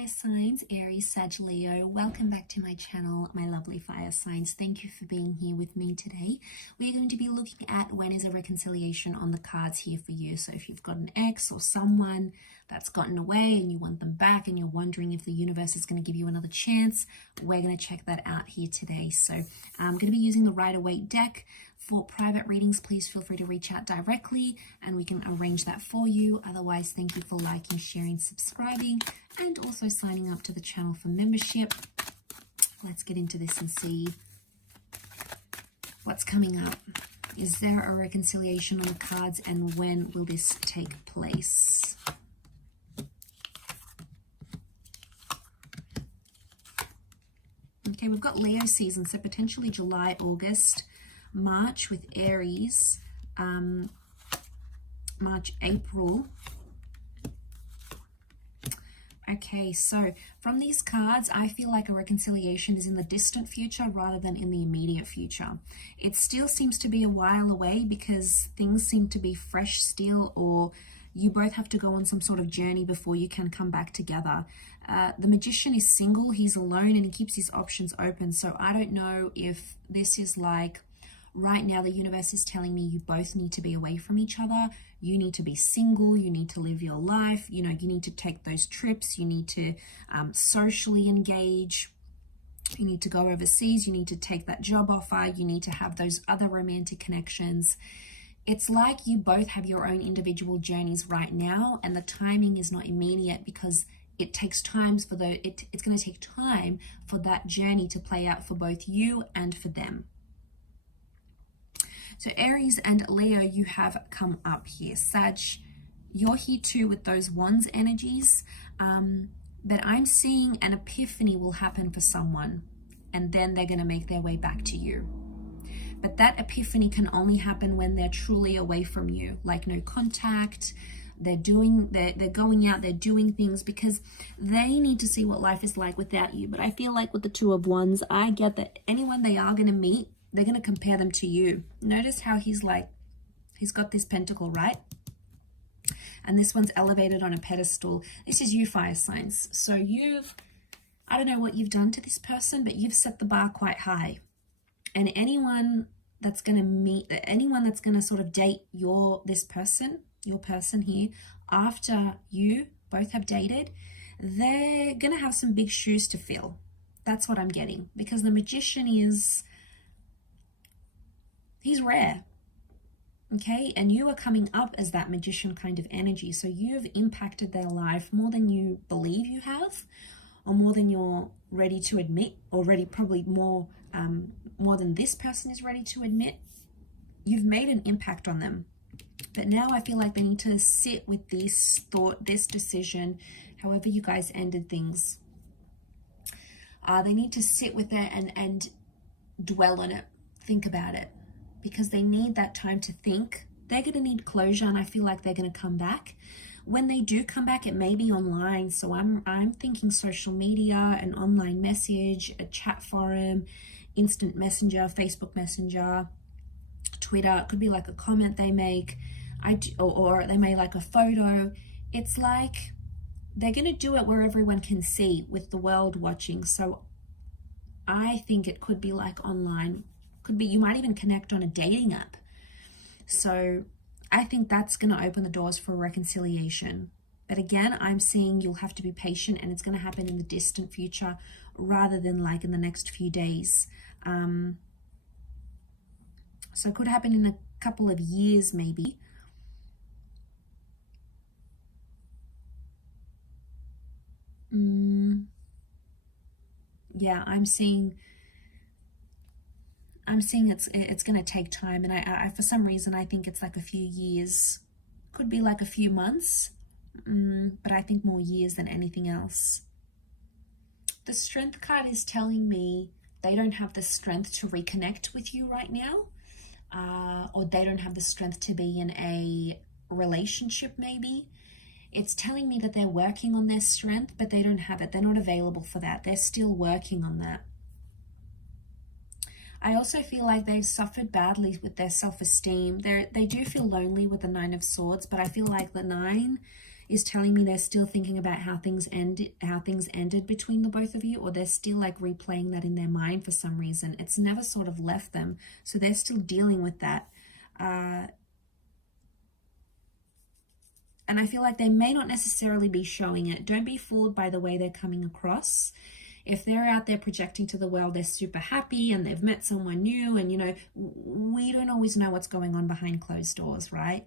fire signs, Aries, Sag, Leo. Welcome back to my channel, my lovely fire signs. Thank you for being here with me today. We're going to be looking at when is a reconciliation on the cards here for you. So if you've got an ex or someone that's gotten away and you want them back and you're wondering if the universe is going to give you another chance, we're going to check that out here today. So I'm going to be using the Rider-Waite deck. For private readings, please feel free to reach out directly and we can arrange that for you. Otherwise, thank you for liking, sharing, subscribing, and also signing up to the channel for membership. Let's get into this and see what's coming up. Is there a reconciliation on the cards, and when will this take place? Okay, we've got Leo season, so potentially July, August, March with Aries, March, April. Okay, so from these cards, I feel like a reconciliation is in the distant future rather than in the immediate future. It still seems to be a while away because things seem to be fresh still, or you both have to go on some sort of journey before you can come back together. The Magician is single, he's alone, and he keeps his options open. So I don't know if this is like, right now the universe is telling me you both need to be away from each other. You need to be single. You need to live your life. You know, you need to take those trips. You need to socially engage. You need to go overseas. You need to take that job offer. You need to have those other romantic connections. It's like you both have your own individual journeys right now, and the timing is not immediate because it takes time for it's going to take time for that journey to play out for both you and for them. So Aries and Leo, you have come up here. Sag, you're here too with those wands energies. But I'm seeing an epiphany will happen for someone, and then they're going to make their way back to you. But that epiphany can only happen when they're truly away from you, like no contact. They're going out, they're doing things because they need to see what life is like without you. But I feel like with the Two of Wands, I get that anyone they are going to meet, they're going to compare them to you. Notice how he's got this pentacle, right? And this one's elevated on a pedestal. This is you, fire signs. So I don't know what you've done to this person, but you've set the bar quite high. And anyone that's going to sort of date your person here, after you both have dated, they're going to have some big shoes to fill. That's what I'm getting. Because the Magician he's rare, okay? And you are coming up as that Magician kind of energy. So you've impacted their life more than you believe you have, or more than you're ready to admit, or probably more than this person is ready to admit. You've made an impact on them. But now I feel like they need to sit with this thought, this decision, however you guys ended things. They need to sit with it and dwell on it, think about it. Because they need that time to think. They're going to need closure, and I feel like they're going to come back. When they do come back, it may be online. So I'm thinking social media, an online message, a chat forum, instant messenger, Facebook Messenger, Twitter. It could be like a comment they make, or they may like a photo. It's like they're going to do it where everyone can see, with the world watching. So I think it could be like online. Could be, you might even connect on a dating app. So I think that's going to open the doors for a reconciliation. But again, I'm seeing you'll have to be patient, and it's going to happen in the distant future rather than like in the next few days. So it could happen in a couple of years maybe. Yeah, I'm seeing it's going to take time, and I for some reason I think it's like a few years. Could be like a few months, but I think more years than anything else. The Strength card is telling me they don't have the strength to reconnect with you right now, or they don't have the strength to be in a relationship maybe. It's telling me that they're working on their strength, but they don't have it. They're not available for that. They're still working on that. I also feel like they've suffered badly with their self-esteem. They do feel lonely with the Nine of Swords, but I feel like the Nine is telling me they're still thinking about how things ended between the both of you, or they're still like replaying that in their mind for some reason. It's never sort of left them, so they're still dealing with that. And I feel like they may not necessarily be showing it. Don't be fooled by the way they're coming across. If they're out there projecting to the world they're super happy and they've met someone new, and you know, we don't always know what's going on behind closed doors, right?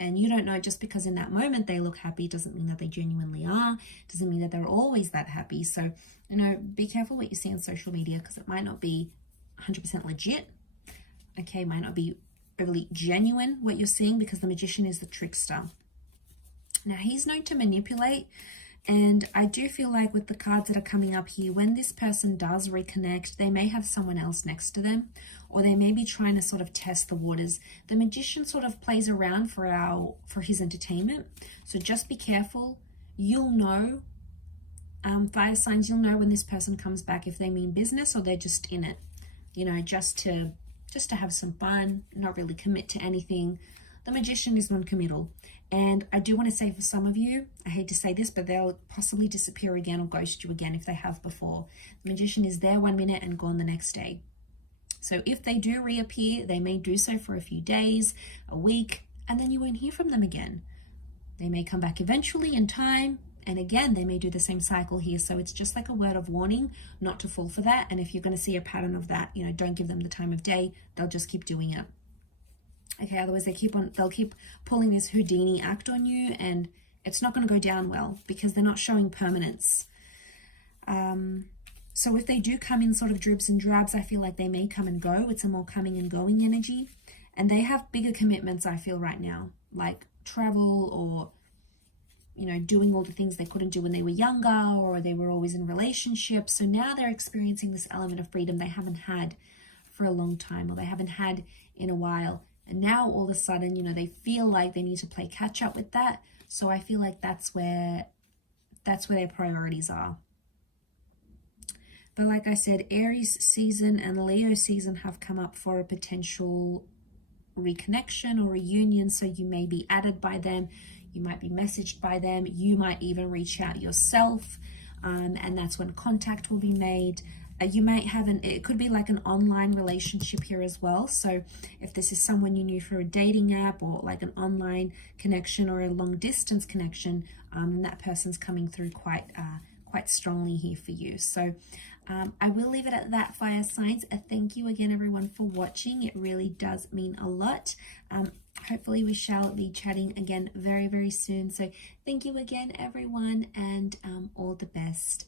And you don't know, just because in that moment they look happy doesn't mean that they genuinely are, doesn't mean that they're always that happy. So, you know, be careful what you see on social media, because it might not be 100% legit. Okay, might not be really genuine what you're seeing, because the Magician is the trickster. Now, he's known to manipulate, and I do feel like with the cards that are coming up here, when this person does reconnect, they may have someone else next to them, or they may be trying to sort of test the waters. The Magician sort of plays around for his entertainment, so just be careful. You'll know, fire signs, you'll know when this person comes back, if they mean business or they're just in it, you know, just to have some fun, not really commit to anything. The Magician is non-committal. And I do want to say, for some of you, I hate to say this, but they'll possibly disappear again or ghost you again if they have before. The Magician is there 1 minute and gone the next day. So if they do reappear, they may do so for a few days, a week, and then you won't hear from them again. They may come back eventually in time, and again, they may do the same cycle here. So it's just like a word of warning not to fall for that. And if you're going to see a pattern of that, you know, don't give them the time of day. They'll just keep doing it. Okay, otherwise they'll keep pulling this Houdini act on you, and it's not going to go down well, because they're not showing permanence. So if they do come in sort of dribs and drabs, I feel like they may come and go. It's a more coming and going energy. And they have bigger commitments, I feel, right now, like travel, or, you know, doing all the things they couldn't do when they were younger, or they were always in relationships. So now they're experiencing this element of freedom they haven't had for a long time, or they haven't had in a while. And now all of a sudden, you know, they feel like they need to play catch up with that. So I feel like that's where their priorities are. But like I said, Aries season and Leo season have come up for a potential reconnection or reunion. So you may be added by them. You might be messaged by them. You might even reach out yourself. And that's when contact will be made. You might have it could be like an online relationship here as well. So if this is someone you knew through a dating app, or like an online connection or a long distance connection, and that person's coming through quite strongly here for you. So I will leave it at that, fire signs. Thank you again, everyone, for watching. It really does mean a lot. Hopefully we shall be chatting again very, very soon. So thank you again, everyone, and all the best.